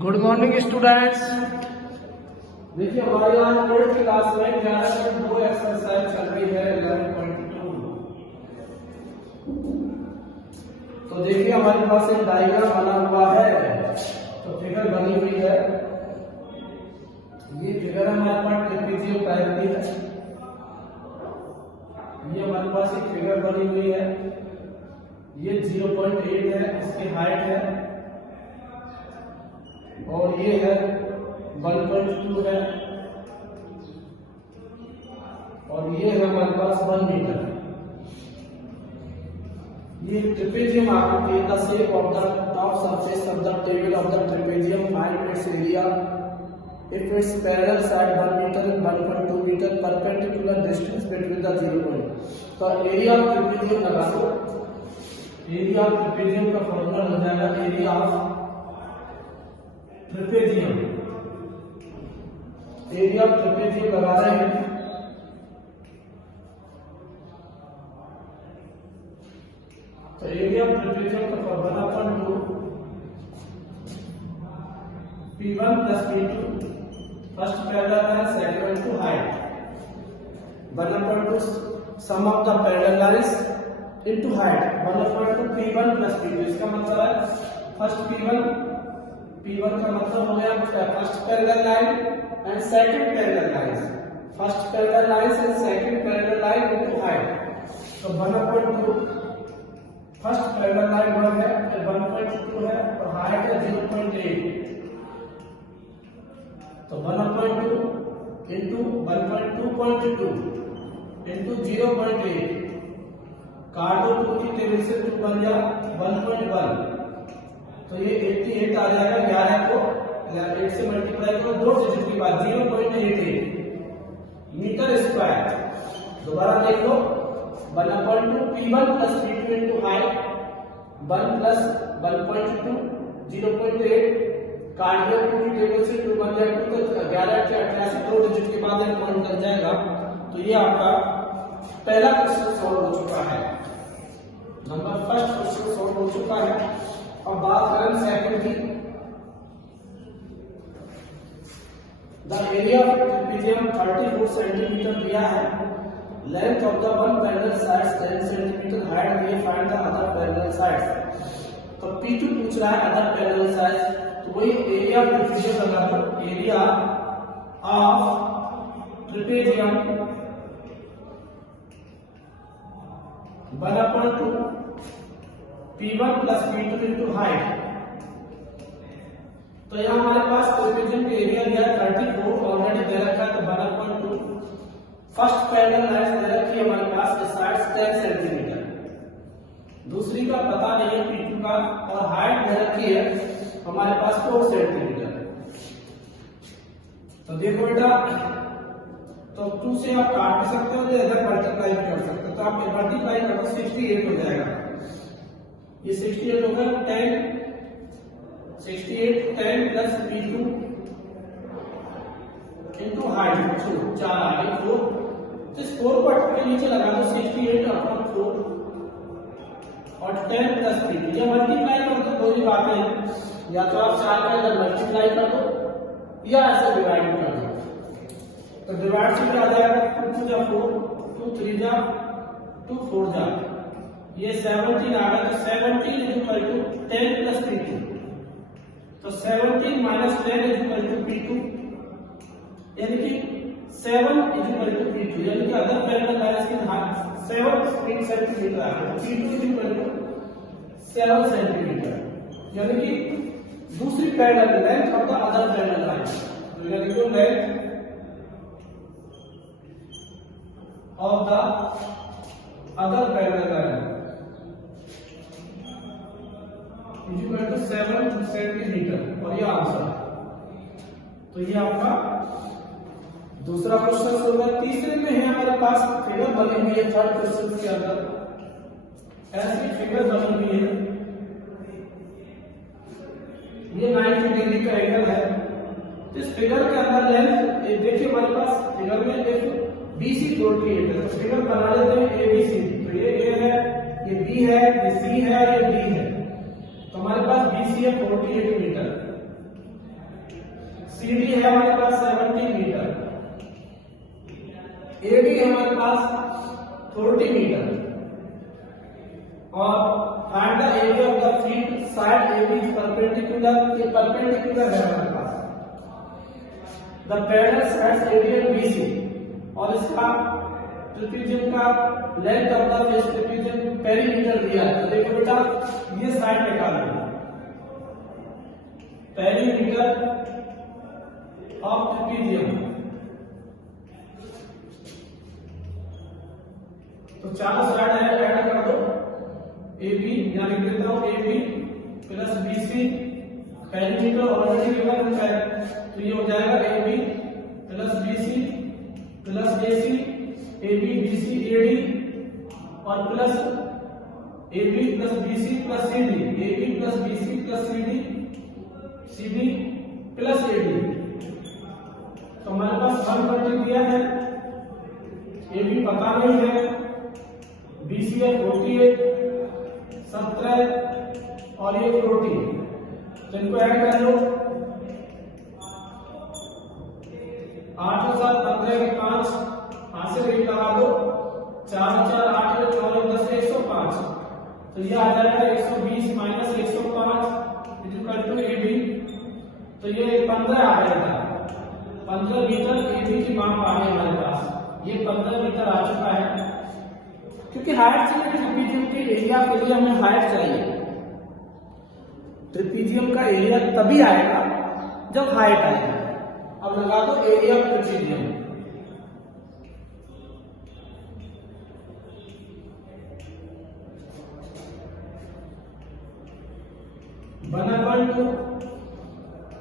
Good morning students. देखिए हमारे यहाँ 8th क्लास में 11.2 एक्सरसाइज चल रही है 11.2। तो देखिए हमारे पास एक डायग्राम बना हुआ है, तो फिगर बनी हुई है। ये फिगर हमारे पास ट्रेपेजियम टाइप की है। ये हमारे पास एक फिगर बनी हुई है। ये 0.8 है, इसकी हाइट है, और ये है 1.2 है, और ये है हमारे पास 1 मीटर। ये ट्रेपेजियम आकृति the shape of the top surface of the table of the trapezium find its area if its parallel side 1 metre and 1.2 metre perpendicular distance between the 0 point. तो एरिया ऑफ ट्रेपेजियम लगा दो। Area of trapezium का formula हो जाएगा area of trapezium. Area of trapezium लगा रहे हैं। तो एरिया ऑफ ट्रेपेजियम का formula 1/2 P1 + P2 first parallel है, second to height 1/2 sum of the parallel lines into height 1/2 P1 + P2। इसका मतलब है फर्स्ट P1 का मतलब हो गया first parallel line and second parallel line. First parallel line and second parallel line into height. तो 1/2 first parallel line 1 है, 1.2 है, और हाइट है 0.8। तो 1/2 इनटू 1.2.2 इनटू 0.8 काट दो 2 की टेबल से 2 बन गया 1.1। तो ये 88 आ जाएगा। 11 को 8 से मल्टीप्लाई करो, 2 डिजिट की बात 0.88 मीटर स्क्वायर। दोबारा देख लो 1/2 P1 + P2 इनटू हाइट 1 + 1.2 0.8 काट दिया 2 की टेबल से 2 बन गया 2। तो 11 से 88 2 डिजिट के बाद एक पॉइंट बन जाएगा। तो ये आपका पहला क्वेश्चन सॉल्व हो चुका है। नंबर फर्स्ट क्वेश्चन सॉल्व हो चुका है। अब बात करें सेकंड की। The area of trapezium 34 centimetre दिया है। Length of the one parallel sides 10 centimetre, height दिए, find the other parallel sides. तो P2 पूछ रहा है अदर पैरेलल साइड्स, तो वही एरिया ऑफ ट्रेपेजियम लगा दो। Area of trapezium 1/2 P1 + P2 into height. तो यहां हमारे पास ट्रेपेजियम का एरिया दिया 34 ऑलरेडी दे रखा है, तो 1/2 फर्स्ट पैरेलल लाइन दे रखी है हमारे पास साइड्स 10 सेंटीमीटर, दूसरी का पता नहीं है P2 का, और हाइट दे रखी है हमारे पास 4 सेंटीमीटर। तो देखो बेटा, तो 2 से आप काट भी सकते हो, इधर मल्टीप्लाई भी कर सकते हो। तो आप मल्टीप्लाई करो 68 हो जाएगा। ये 68 होगा 10 + P2 इनटू हाइट 4 आ गए 4। तो इस 4 को के नीचे लगा दो 68/4 और 10 + P2। ये मल्टीप्लाई करो तो दो ही बातें हैं, या तो आप 4 का इधर मल्टीप्लाई कर दो या ऐसे डिवाइड कर दो। तो डिवाइड से क्या आ जाएगा 2 × 4 2 × 3 2 4 जा, ये 17 आ गया। तो 17 = 10 + P2। तो 17 - 10 = P2, यानी कि 7 = P2, यानी कि अदर पैरेलल लाइंस की हाइट 7 सेंटीमीटर आ गया। P2 = 7 सेंटीमीटर, यानी कि दूसरी parallel length of the other parallel line. यानी कि length of the other parallel line = 7 centimetre, और ये आंसर। तो ये आपका दूसरा क्वेश्चन हो गया। तीसरे में है हमारे पास फिगर बनी हुई है। थर्ड क्वेश्चन के अंदर ऐसी फिगर बनी हुई है। ये 90 डिग्री का एंगल है। इस फिगर के अंदर लेंथ देखिए हमारे पास फिगर में देखो BC 48 है। तो फिगर बना लेते हैं ABC। तो ये A है, ये B है, ये C है, ये D है। तो हमारे पास BC है 48 मीटर। एडी है हमारे पास 40 मीटर और find the area of the field side AB is perpendicular, ये परपेंडिकुलर है हमारे पास the parallel sides area BC और इसका ट्रिपेजियम का length of the face trapezium perimeter दिया है। तो देखो बेटा ये साइड निकालो पेरीमीटर ऑफ ट्रिपेजियम। तो चारों साइड है ऐड कर दो ए बी, यहाँ लिख देता हूं A B plus B C, perimeter already given है तो ये हो जाएगा A B plus B C plus A C, A B B C A D और plus A B plus B C plus C D, A B plus B C plus C D, C B plus A D. तो हमारे पास 120 दिया है, A B पता नहीं है, B C है 48, 17 और ये 40, तो इनको ऐड कर लो 8 और 7 15 के 5 5 से रेट लगा दो 4 4 8 14 10 105, तो ये आ जाएगा 120 minus 105 equal to A B, तो ये 15 आ जाएगा। 15 मीटर ए बी की माप आ गई हमारे पास, ये 15 मीटर आ चुका है। क्योंकि हाइट चाहिए ट्रिपेजियम के एरिया के लिए हमें हाइट चाहिए, ट्रिपेजियम का एरिया तभी आएगा जब हाइट आएगा। अब लगा दो area of trapezium,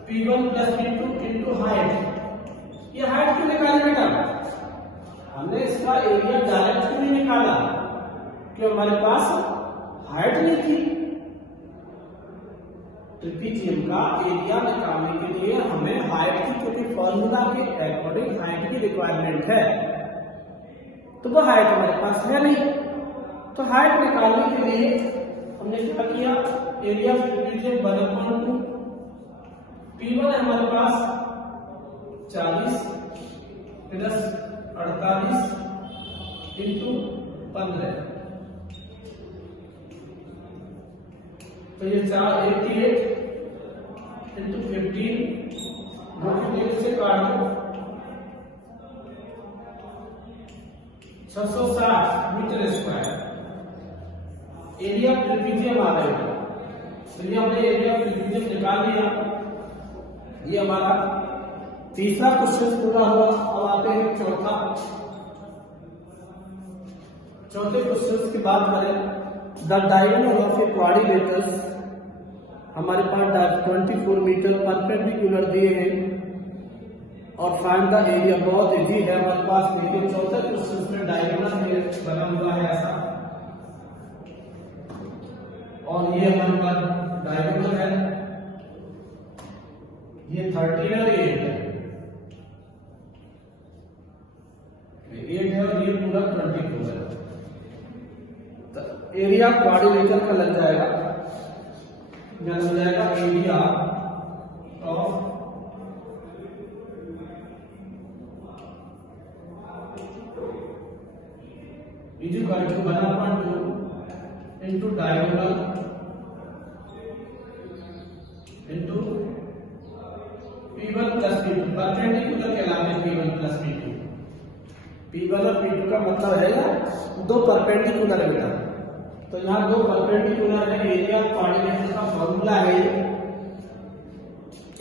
P1 plus P2 into height. ये हाइट क्यों निकाले बेटा? हमने इसका एरिया डायरेक्ट क्यों नहीं निकाला? क्यों हमारे पास हाइट नहीं थी। ट्रिपेजियम का एरिया निकालने के लिए हमें हाइट की, क्योंकि फॉर्मूला के अकॉर्डिंग हाइट की रिक्वायरमेंट है, तो वो हाइट हमारे पास है नहीं। तो हाइट निकालने के लिए हमने क्या किया, एरिया ऑफ ट्रिपेजियम बराबर P1 है हमारे पास 40 प्लस 48 इंटू 15, तो ये 488 इंटू 15 से काट दो 660 metre square area of trapezium आ जाएगा। तो ये हमने एरिया ऑफ ट्रिपेजियम निकाल लिया। ये हमारा तीसरा क्वेश्चन पूरा हुआ। अब आते हैं चौथे क्वेश्चन की बात करें। द डायमीटर ऑफ ए क्वाड्रिलेटरस, हमारे पास 24 मीटर परपेंडिकुलर दिए हैं और फाइंड द एरिया, बहुत इजी है हमारे पास। देखिए चौथे क्वेश्चन में डायमीटर बना हुआ है ऐसा, और ये हमारे पास डायमीटर है, ये 13 और 8 है, 8 है और ये पूरा 24 है। तो एरिया क्वाड्रिलेटर का लग जाएगा, यहाँ हो जाएगा area of equal to 1/2 into diagonal into P1 plus P2, perpendicular कहलाते हैं P1 प्लस P2। P1 और P2 का मतलब है दो परपेंडिकुलर है बेटा, तो यहाँ दो परपेंडिकुलर है। एरिया ऑफ क्वाड्रिलेटर का फॉर्मूला है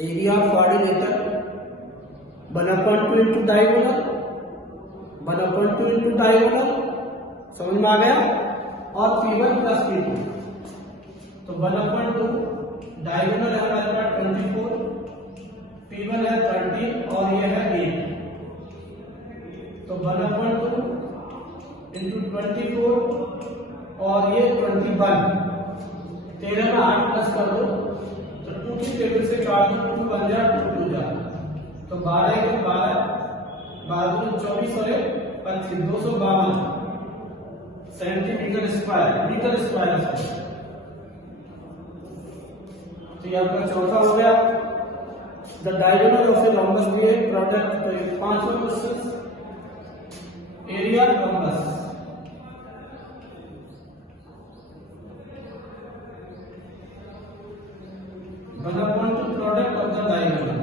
area of quadrilateral 1/2 into diagonal, 1/2 into diagonal, समझ में आ गया। और P1 प्लस P2, तो 1/2 डायगोनल है हमारे पास 24, P1 है 30 और ये है 8, तो 1/2 इंटू 24 और ये 21, 13 में 8 प्लस कर दो तो 2 की टेबल से काट दो, 2 बन जाए 2 जा, तो 12 के 12 12 24 और 25 252 सेंटीमीटर स्क्वायर, मीटर स्क्वायर। तो ये आपका चौथा हो गया। The diagonal of a longest way product. 5वां question area rhombus, one upon two product of the diagonal,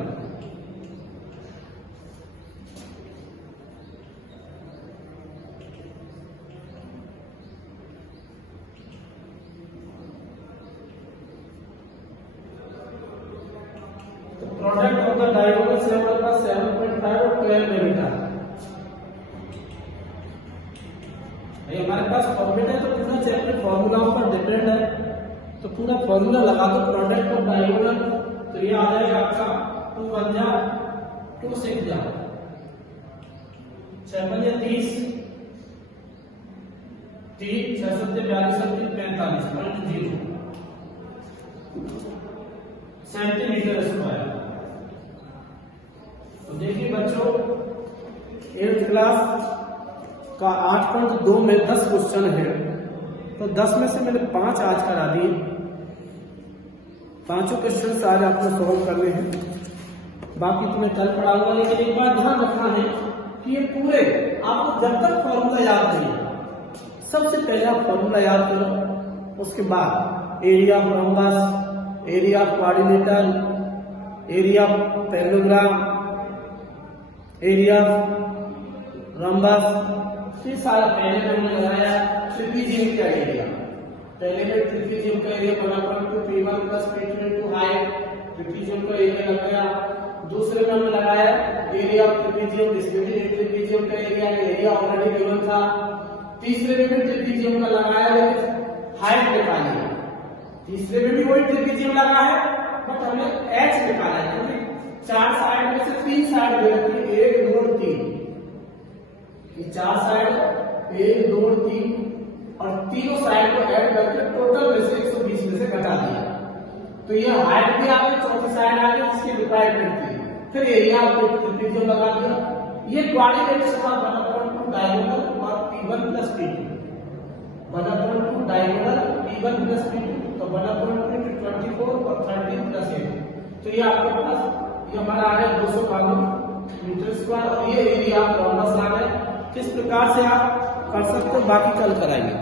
product of the diagonal से हमारे पास 7.5 और 12 में बेटा, हमारे पास फॉर्मूला है तो पूरा चैप्टर फॉर्मूलाओं पर डिपेंड है, तो पूरा फॉर्मूला लगा दो प्रोडक्ट ऑफ डायगोनल, तो ये आ जाएगा आपका 2 1 जा 2 6 जा 6 5 जा 30, 3 6 7 42 45.0 सेंटीमीटर स्क्वायर। तो देखिए बच्चों 8th क्लास का 8.2 में 10 क्वेश्चन है, तो 10 में से मैंने 5 आज करा दिए, पांचों क्वेश्चन आज आपको सॉल्व करने हैं, बाकी तुम्हें कल पढ़ाऊंगा। लेकिन एक बात ध्यान रखना है कि ये पूरे आपको जब तक फॉर्मूला याद नहीं है, सबसे पहले आप फॉर्मूला याद करो, उसके बाद area of rhombus, area of quadrilateral, area of parallelogram, area of rhombus, ये सारा पहले में हमने लगाया ट्रेपेजियम का एरिया, पहले में ट्रेपेजियम का एरिया बना पर P1 plus P2 into height, trapezium का एरिया लगाया। दूसरे में हमने लगाया एरिया ऑफ ट्रेपेजियम, जिसमें भी ट्रेपेजियम का एरिया ऑलरेडी गिवन था। तीसरे में भी ट्रेपेजियम का लगाया, लेकिन हाइट निकाली, तीसरे में भी वही ट्रेपेजियम लगा है, बट हमने एच निकाला है, क्योंकि 4 साइड में से 3 साइड दे रखी, 1 2 3, ये 4 साइड 1 2 3 और तीनों साइड को ऐड करके टोटल में से 120 में से घटा दिया, तो ये हाइट भी आ गई, चौथी साइड आ गई जिसकी रिक्वायरमेंट थी, फिर एरिया ट्रेपेजियम लगा दिया। ये क्वाड्रिलेटरल का 1/2 डायगोनल और P1 plus P2, 1/2 diagonal P1 plus P2, तो 1/2 24 और 13 प्लस 8, तो ये आपके पास ये हमारा आ गया 252 मीटर स्क्वायर, और ये एरिया ऑफ रॉम्बस आ गया। किस प्रकार से आप कर सकते हो बाकी कल कराएंगे।